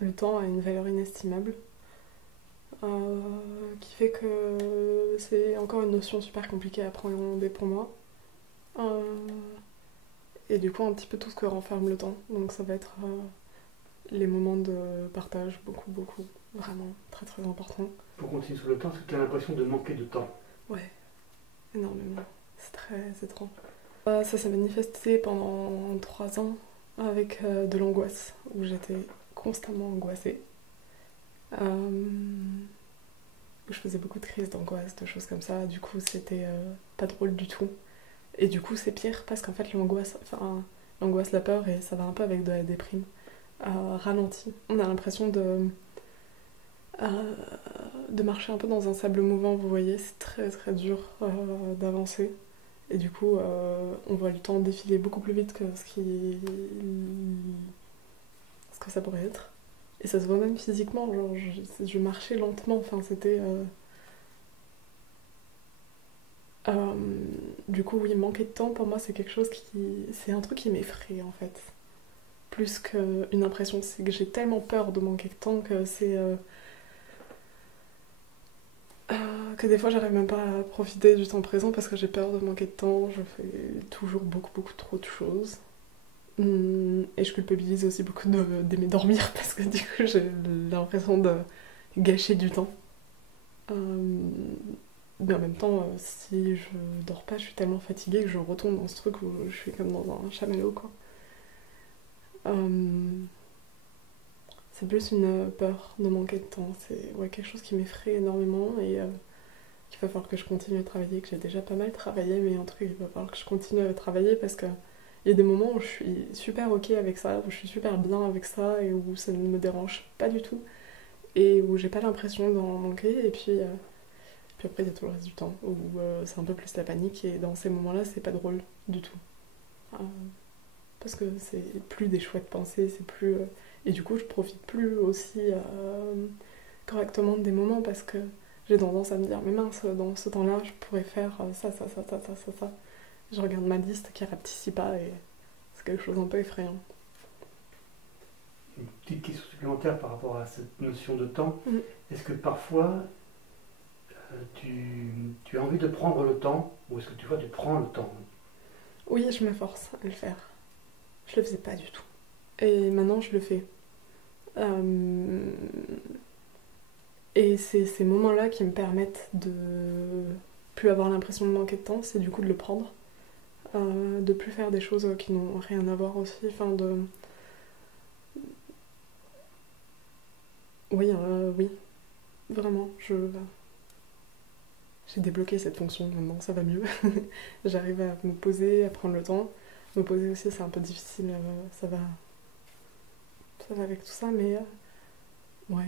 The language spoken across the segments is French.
le temps a une valeur inestimable, qui fait que c'est encore une notion super compliquée à appréhender pour moi. Euh, et du coup, un petit peu tout ce que renferme le temps. Donc ça va être les moments de partage, beaucoup, beaucoup, vraiment très très important. Pour continuer sur le temps, est-ce que tu as l'impression de manquer de temps? Ouais, énormément. C'est très étrange. Ça s'est manifesté pendant 3 ans avec de l'angoisse, où j'étais constamment angoissée. Où je faisais beaucoup de crises d'angoisse, de choses comme ça. Du coup, c'était pas drôle du tout. Et du coup, c'est pire parce qu'en fait, l'angoisse, la peur, et ça va un peu avec de la déprime, ralentit. On a l'impression de marcher un peu dans un sable mouvant, vous voyez, c'est très très dur d'avancer. Et du coup, on voit le temps défiler beaucoup plus vite que ce que ça pourrait être. Et ça se voit même physiquement, genre je marchais lentement, enfin c'était... du coup, oui, manquer de temps, pour moi, c'est quelque chose qui... C'est un truc qui m'effraie, en fait. Plus qu'une impression, c'est que j'ai tellement peur de manquer de temps que c'est... que des fois, j'arrive même pas à profiter du temps présent parce que j'ai peur de manquer de temps. Je fais toujours beaucoup, beaucoup trop de choses. Et je culpabilise aussi beaucoup d'aimer dormir parce que du coup, j'ai l'impression de gâcher du temps. Euh, Mais en même temps, si je dors pas, je suis tellement fatiguée que je retombe dans ce truc où je suis comme dans un chamallow, quoi. Euh, c'est plus une peur de manquer de temps. C'est ouais, quelque chose qui m'effraie énormément et qu'il va falloir que je continue à travailler, que j'ai déjà pas mal travaillé, mais en tout cas, il va falloir que je continue à travailler parce que il y a des moments où je suis super ok avec ça, où je suis super bien avec ça et où ça ne me dérange pas du tout et où j'ai pas l'impression d'en manquer. Et puis après, il y a tout le reste du temps où c'est un peu plus la panique et dans ces moments-là, c'est pas drôle du tout. Euh, Parce que c'est plus des chouettes pensées, c'est plus. Et du coup, je profite plus aussi correctement des moments parce que j'ai tendance à me dire, mais mince, dans ce temps-là, je pourrais faire ça, ça, ça, ça, ça, ça, ça. Je regarde ma liste qui rapetit pas et c'est quelque chose d'un peu effrayant. Une petite question supplémentaire par rapport à cette notion de temps. Mm. Est-ce que parfois tu as envie de prendre le temps ou est-ce que tu vois tu prends le temps? Oui, je me force à le faire. Je le faisais pas du tout. Et maintenant, je le fais. Euh, Et c'est ces moments-là qui me permettent de plus avoir l'impression de manquer de temps, c'est du coup de le prendre. De plus faire des choses qui n'ont rien à voir aussi. Enfin, de. Oui, oui, vraiment. J'ai débloqué cette fonction maintenant, ça va mieux. J'arrive à me poser, à prendre le temps. Me poser aussi, c'est un peu difficile, ça va avec tout ça, mais ouais.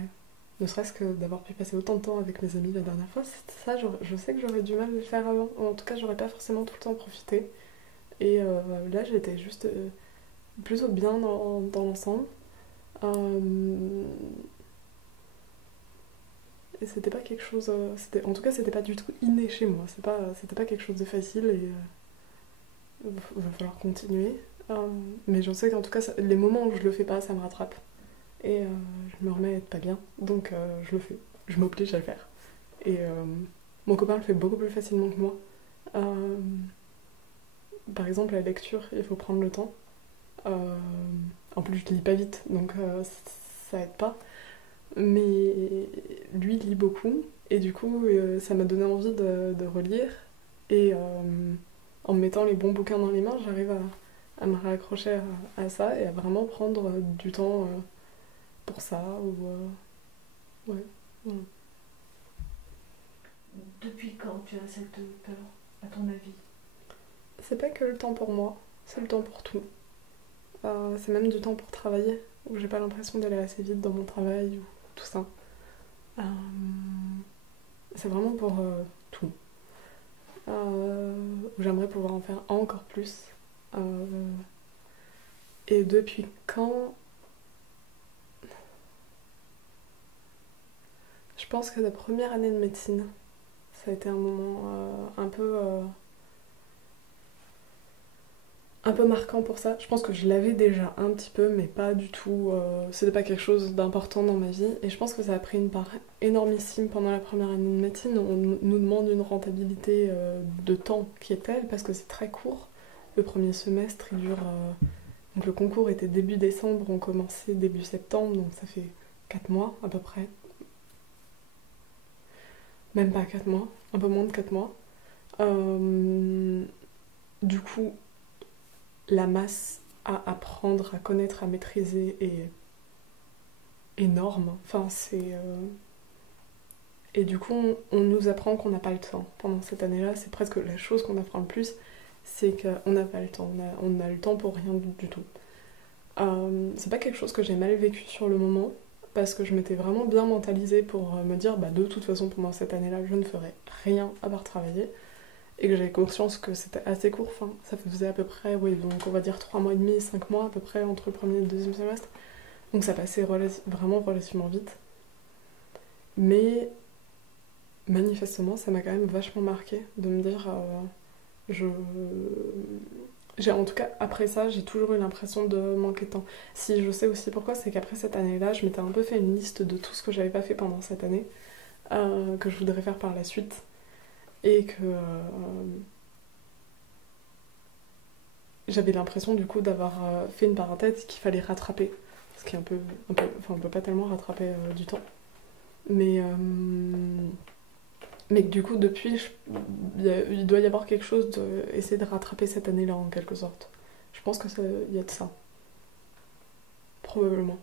Ne serait-ce que d'avoir pu passer autant de temps avec mes amis la dernière fois, ça, je sais que j'aurais du mal à le faire avant. En tout cas, j'aurais pas forcément tout le temps profité. Et là, j'étais juste plutôt bien dans l'ensemble. Euh, et c'était pas quelque chose. En tout cas, c'était pas du tout inné chez moi. C'était pas quelque chose de facile et va falloir continuer. Mais je sais qu'en tout cas, les moments où je le fais pas, ça me rattrape. Et je me remets à être pas bien. Donc je le fais. Je m'oblige à le faire. Et mon copain le fait beaucoup plus facilement que moi. Euh, Par exemple, la lecture, il faut prendre le temps. Euh, En plus, je lis pas vite, donc ça aide pas. Mais lui lit beaucoup, et du coup, ça m'a donné envie de relire. Et en me mettant les bons bouquins dans les mains, j'arrive à me raccrocher à ça et à vraiment prendre du temps pour ça. Ouais. Voilà. Depuis quand tu as cette peur, à ton avis? C'est pas que le temps pour moi, c'est le temps pour tout. C'est même du temps pour travailler, où j'ai pas l'impression d'aller assez vite dans mon travail ou tout ça. Euh, c'est vraiment pour tout. Où j'aimerais pouvoir en faire encore plus. Euh, et depuis quand? Je pense que la première année de médecine, ça a été un moment un peu marquant pour ça. Je pense que je l'avais déjà un petit peu, mais pas du tout. C'était pas quelque chose d'important dans ma vie. Et je pense que ça a pris une part énormissime pendant la première année de médecine. On nous demande une rentabilité de temps qui est telle, parce que c'est très court. Le premier semestre, il dure. Donc le concours était début décembre, on commençait début septembre, donc ça fait 4 mois à peu près. Même pas 4 mois, un peu moins de 4 mois. Du coup, la masse à apprendre, à connaître, à maîtriser est énorme. Enfin, c'est. Et du coup, on nous apprend qu'on n'a pas le temps. Pendant cette année-là, c'est presque la chose qu'on apprend le plus, c'est qu'on n'a pas le temps. On a le temps pour rien du tout. C'est pas quelque chose que j'ai mal vécu sur le moment, parce que je m'étais vraiment bien mentalisée pour me dire, bah de toute façon, pendant cette année-là, je ne ferai rien à part travailler. Et que j'avais conscience que c'était assez court, enfin, ça faisait à peu près, oui, donc on va dire 3 mois et demi, 5 mois à peu près entre le premier et le deuxième semestre. Donc ça passait vraiment relativement vite. Mais manifestement, ça m'a quand même vachement marqué de me dire, je... En tout cas, après ça, j'ai toujours eu l'impression de manquer de temps. Si je sais aussi pourquoi, c'est qu'après cette année-là, je m'étais un peu fait une liste de tout ce que j'avais pas fait pendant cette année, que je voudrais faire par la suite. Et que j'avais l'impression du coup d'avoir fait une parenthèse qu'il fallait rattraper. Ce qui est un peu enfin on peut pas tellement rattraper du temps. Mais que du coup depuis, il doit y avoir quelque chose de essayer de rattraper cette année-là en quelque sorte. Je pense que il y a de ça. Probablement.